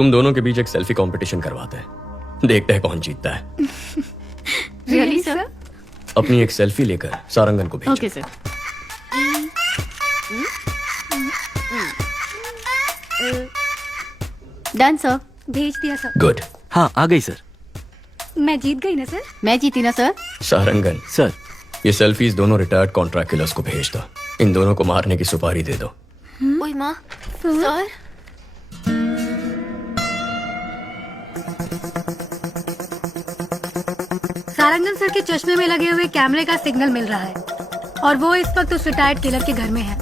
तुम दोनों के बीच एक सेल्फी कंपटीशन करवाते हैं, देखते हैं कौन जीतता है। Really sir? अपनी एक सेल्फी लेकर सारंगन को भेजो। Okay sir. Done sir. भेज दिया सर। गुड। हाँ आ गई सर। मैं जीत गई ना सर? मैं जीती ना सर? सारंगन, सर ये सेल्फीज दोनों रिटायर्ड कॉन्ट्रैक्ट किलर्स को भेज दो। इन दोनों को मारने की सुपारी दे दो। ओए माँ, सर। सारंगन सर के चश्मे में लगे हुए कैमरे का सिग्नल मिल रहा है और वो इस वक्त उस रिटायर्ड किलर के घर में है।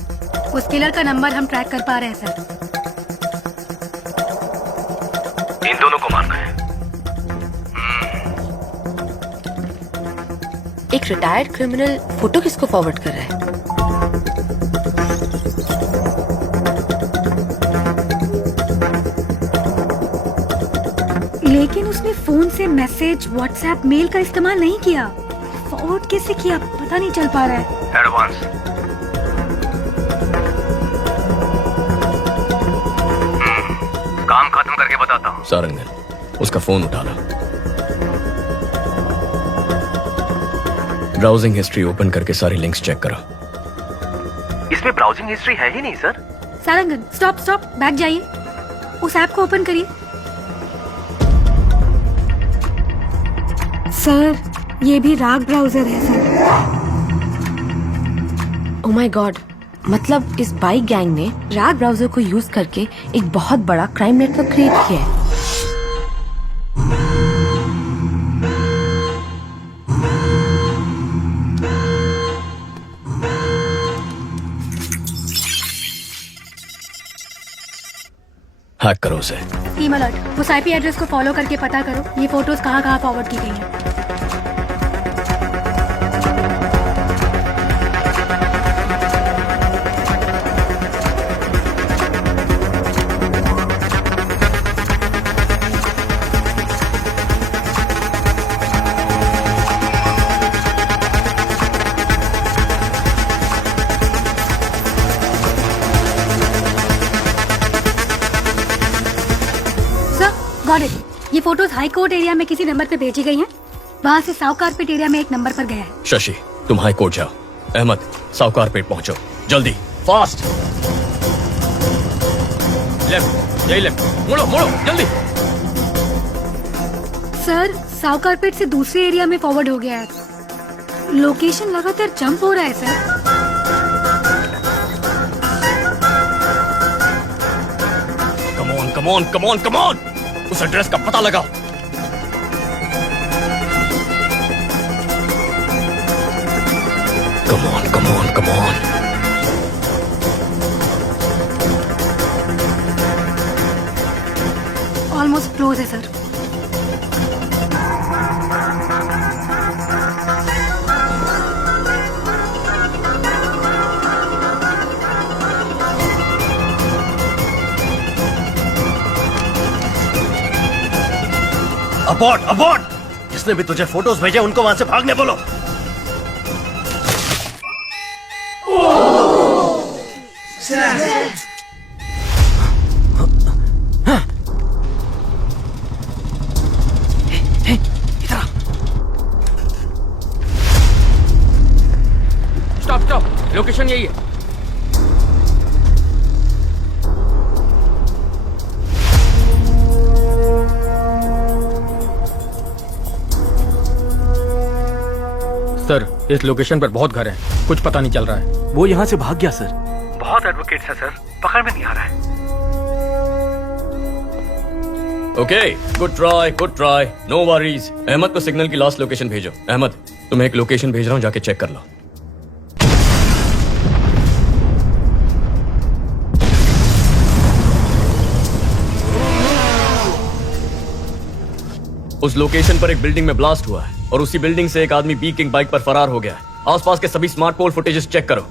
उस किलर का नंबर हम ट्रैक कर पा रहे हैं सर। इन दोनों को मारना है। एक रिटायर्ड क्रिमिनल फोटो किसको फॉरवर्ड कर रहा है? लेकिन उसने फोन से मैसेज, व्हाट्सएप, मेल का इस्तेमाल नहीं किया। फॉरवर्ड कैसे किया पता नहीं चल पा रहा है। एडवांस। काम खत्म करके बताता हूँ। सारंगन, उसका फोन उठा लो। ब्राउजिंग हिस्ट्री ओपन करके सारी लिंक्स चेक करो। इसमें ब्राउजिंग हिस्ट्री है ही नहीं sir. Sarangan stop stop, back जाइए। उस ऐप को ओपन करिए। सर ये भी राग ब्राउजर है सर। ओह माय गॉड, मतलब इस बाइक गैंग ने राग ब्राउजर को यूज करके एक बहुत बड़ा क्राइम नेटवर्क क्रिएट किया है। हैक करो उसे। टीम अलर्ट, उस आईपी एड्रेस को फॉलो करके पता करो ये फोटोज कहाँ कहाँ फॉरवर्ड की गई हैं। Got it. ये फोटोज हाई कोर्ट एरिया में किसी नंबर पे भेजी गई हैं। वहाँ से साउथ कारपेट एरिया में एक नंबर पर गया है। शशि, तुम हाई कोर्ट जाओ। अहमद, साउथ कारपेट पहुंचो जल्दी, फास्ट। लेफ्ट, यही लेफ्ट, मुड़ो मुड़ो जल्दी। सर साउथ कारपेट से दूसरे एरिया में फॉरवर्ड हो गया है। लोकेशन लगातार जंप हो रहा है sir. Come on come on come on come on, उस एड्रेस का पता लगाओ। Come on come on come on. Almost close है सर। अबॉर्ट अबॉर्ट, जिसने भी तुझे फोटोज भेजे उनको वहां से भागने बोलो। स्टॉप स्टॉप, लोकेशन यही है। सर इस लोकेशन पर बहुत घर हैं, कुछ पता नहीं चल रहा है। वो यहाँ से भाग गया सर। बहुत एडवोकेट है सर, पकड़ में नहीं आ रहा है। Okay, good try good try, no worries. Ahmad को सिग्नल की लास्ट लोकेशन भेजो। अहमद, तुम्हें एक लोकेशन भेज रहा हूँ, जाके चेक कर लो। उस लोकेशन पर एक बिल्डिंग में ब्लास्ट हुआ है और उसी बिल्डिंग से एक आदमी बी किंग बाइक पर फरार हो गया है। आसपास के सभी स्मार्ट पोल फुटेजेस चेक करो।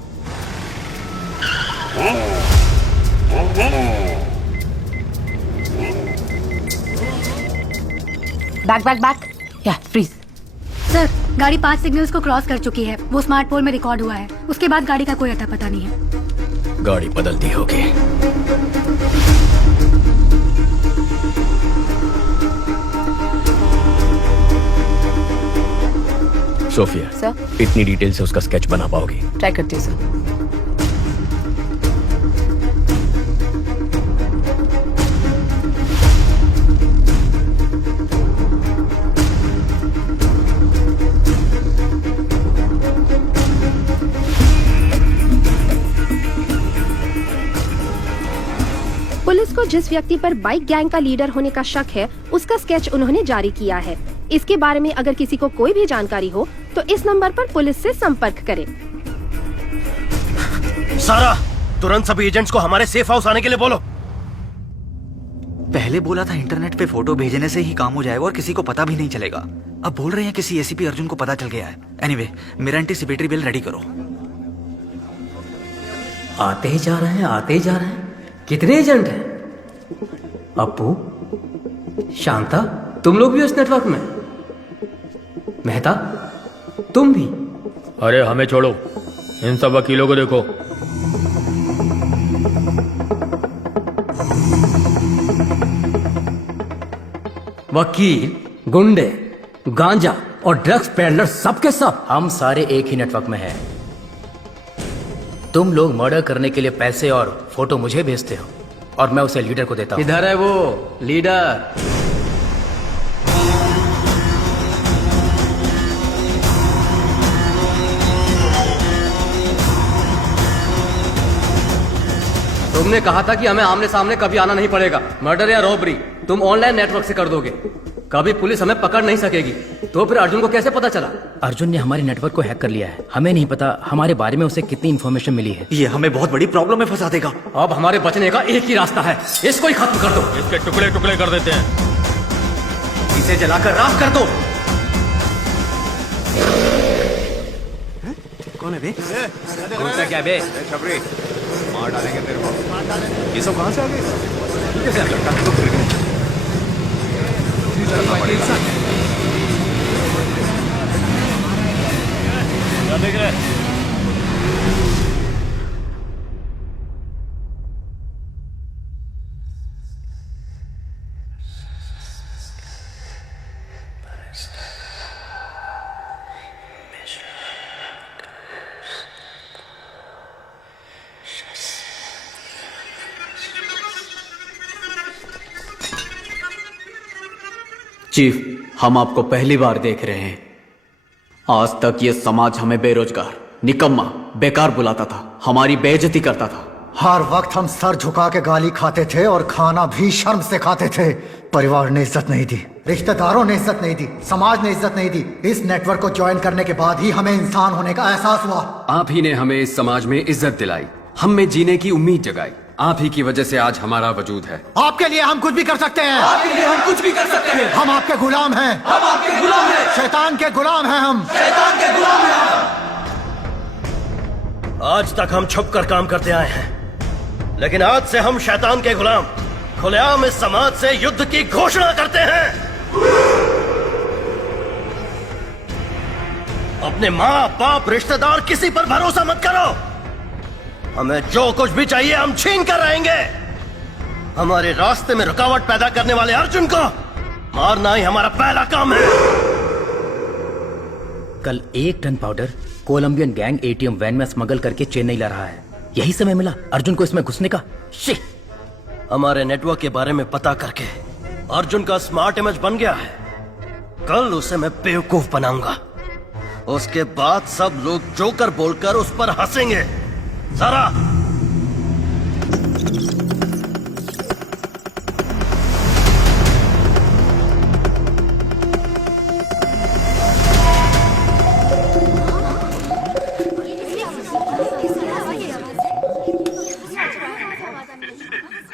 बैक बैक बैक, या फ्रीज। सर गाड़ी 5 सिग्नल्स को क्रॉस कर चुकी है। वो स्मार्ट पोल में रिकॉर्ड हुआ है। उसके बाद गाड़ी का कोई अता पता नहीं है। गाड़ी बदलती होगी। सोफिया सर इतनी डिटेल से उसका स्केच बना पाओगी? ट्राई करती हूँ सर। पुलिस को जिस व्यक्ति पर बाइक गैंग का लीडर होने का शक है उसका स्केच उन्होंने जारी किया है। इसके बारे में अगर किसी को कोई भी जानकारी हो तो इस नंबर पर पुलिस से संपर्क करें। सारा, तुरंत सभी एजेंट्स को हमारे सेफ हाउस आने के लिए बोलो। पहले बोला था इंटरनेट पे फोटो भेजने से ही काम हो जाएगा और किसी को पता भी नहीं चलेगा। अब बोल रहे हैं किसी एसीपी अर्जुन को पता चल गया है। एनीवे, मेरा एंटीसिपेटरी बिल रेडी करो। आते ही जा रहे हैं। कितने एजेंट हैं? अप्पू, शांता, तुम लोग भी उस नेटवर्क में? मेहता, तुम भी? अरे हमें छोड़ो, इन सब वकीलों को देखो। वकील, गुंडे, गांजा और ड्रग्स पेडलर सबके सब हम सारे एक ही नेटवर्क में हैं। तुम लोग मर्डर करने के लिए पैसे और फोटो मुझे भेजते हो और मैं उसे लीडर को देता हूं। किधर है वो लीडर? तुमने कहा था कि हमें आमने सामने कभी आना नहीं पड़ेगा। मर्डर या रॉबरी तुम ऑनलाइन नेटवर्क से कर दोगे। कभी पुलिस हमें पकड़ नहीं सकेगी। तो फिर अर्जुन को कैसे पता चला? अर्जुन ने हमारे नेटवर्क को हैक कर लिया है। हमें नहीं पता हमारे बारे में उसे कितनी इन्फॉर्मेशन मिली है। ये हमें बहुत बड़ी प्रॉब्लम में फंसा देगा। अब हमारे बचने का एक ही रास्ता है, इसको ही खत्म कर दो। इसके टुकड़े टुकड़े कर देते हैं। इसे जलाकर राख कर दो। कौन है बे? क्या बे? मार डालेंगे तेरे को। ये सब कहां से आ गए? देख रहे? चीफ, हम आपको पहली बार देख रहे हैं। आज तक ये समाज हमें बेरोजगार, निकम्मा, बेकार बुलाता था, हमारी बेइज्जती करता था। हर वक्त हम सर झुका के गाली खाते थे और खाना भी शर्म से खाते थे। परिवार ने इज्जत नहीं दी, रिश्तेदारों ने इज्जत नहीं दी, समाज ने इज्जत नहीं दी। इस नेटवर्क को ज्वाइन करने के बाद ही हमें इंसान होने का एहसास हुआ। आप ही ने हमें इस समाज में इज्जत दिलाई, हम में जीने की उम्मीद जगाई। आप ही की वजह से आज हमारा वजूद है। आपके लिए हम कुछ भी कर सकते हैं। आपके लिए हम कुछ भी कर सकते हैं। हम आपके गुलाम हैं। हम आपके गुलाम हैं। शैतान के गुलाम हैं हम। शैतान के गुलाम हैं हम। आज तक हम छुप कर काम करते आए हैं, लेकिन आज से हम शैतान के गुलाम खुलेआम इस समाज से युद्ध की घोषणा करते हैं। अपने माँ बाप रिश्तेदार किसी पर भरोसा मत करो। हमें जो कुछ भी चाहिए हम छीन कर रहेंगे। हमारे रास्ते में रुकावट पैदा करने वाले अर्जुन को मारना ही हमारा पहला काम है। कल 1 ton powder Colombian gang ATM van में स्मगल करके चेन्नई ला रहा है। यही समय मिला अर्जुन को इसमें घुसने का। हमारे नेटवर्क के बारे में पता करके अर्जुन का स्मार्ट इमेज बन गया है। कल उसे मैं बेवकूफ बनाऊंगा। उसके बाद सब लोग जोकर बोलकर उस पर हंसेंगे। सारा,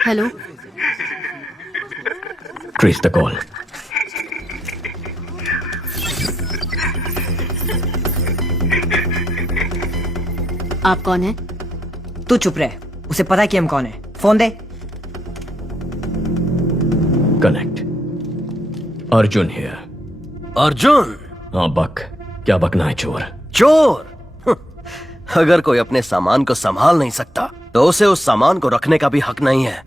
हेलो, ट्रेस द कॉल। आप कौन है? तू चुप रहे, उसे पता है कि हम कौन है। Phone they. Connect. Arjun here. Arjun? हाँ बक, क्या बकना है चोर? चोर? अगर कोई अपने सामान को संभाल नहीं सकता तो उसे उस सामान को रखने का भी हक नहीं है।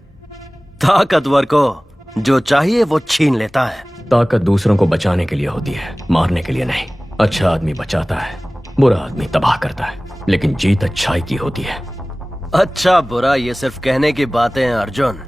ताकतवर को जो चाहिए वो छीन लेता है। ताकत दूसरों को बचाने के लिए होती है, मारने के लिए नहीं। अच्छा आदमी बचाता है, बुरा आदमी तबाह करता है, लेकिन जीत अच्छाई की होती है। अच्छा बुरा ये सिर्फ कहने की बातें हैं अर्जुन।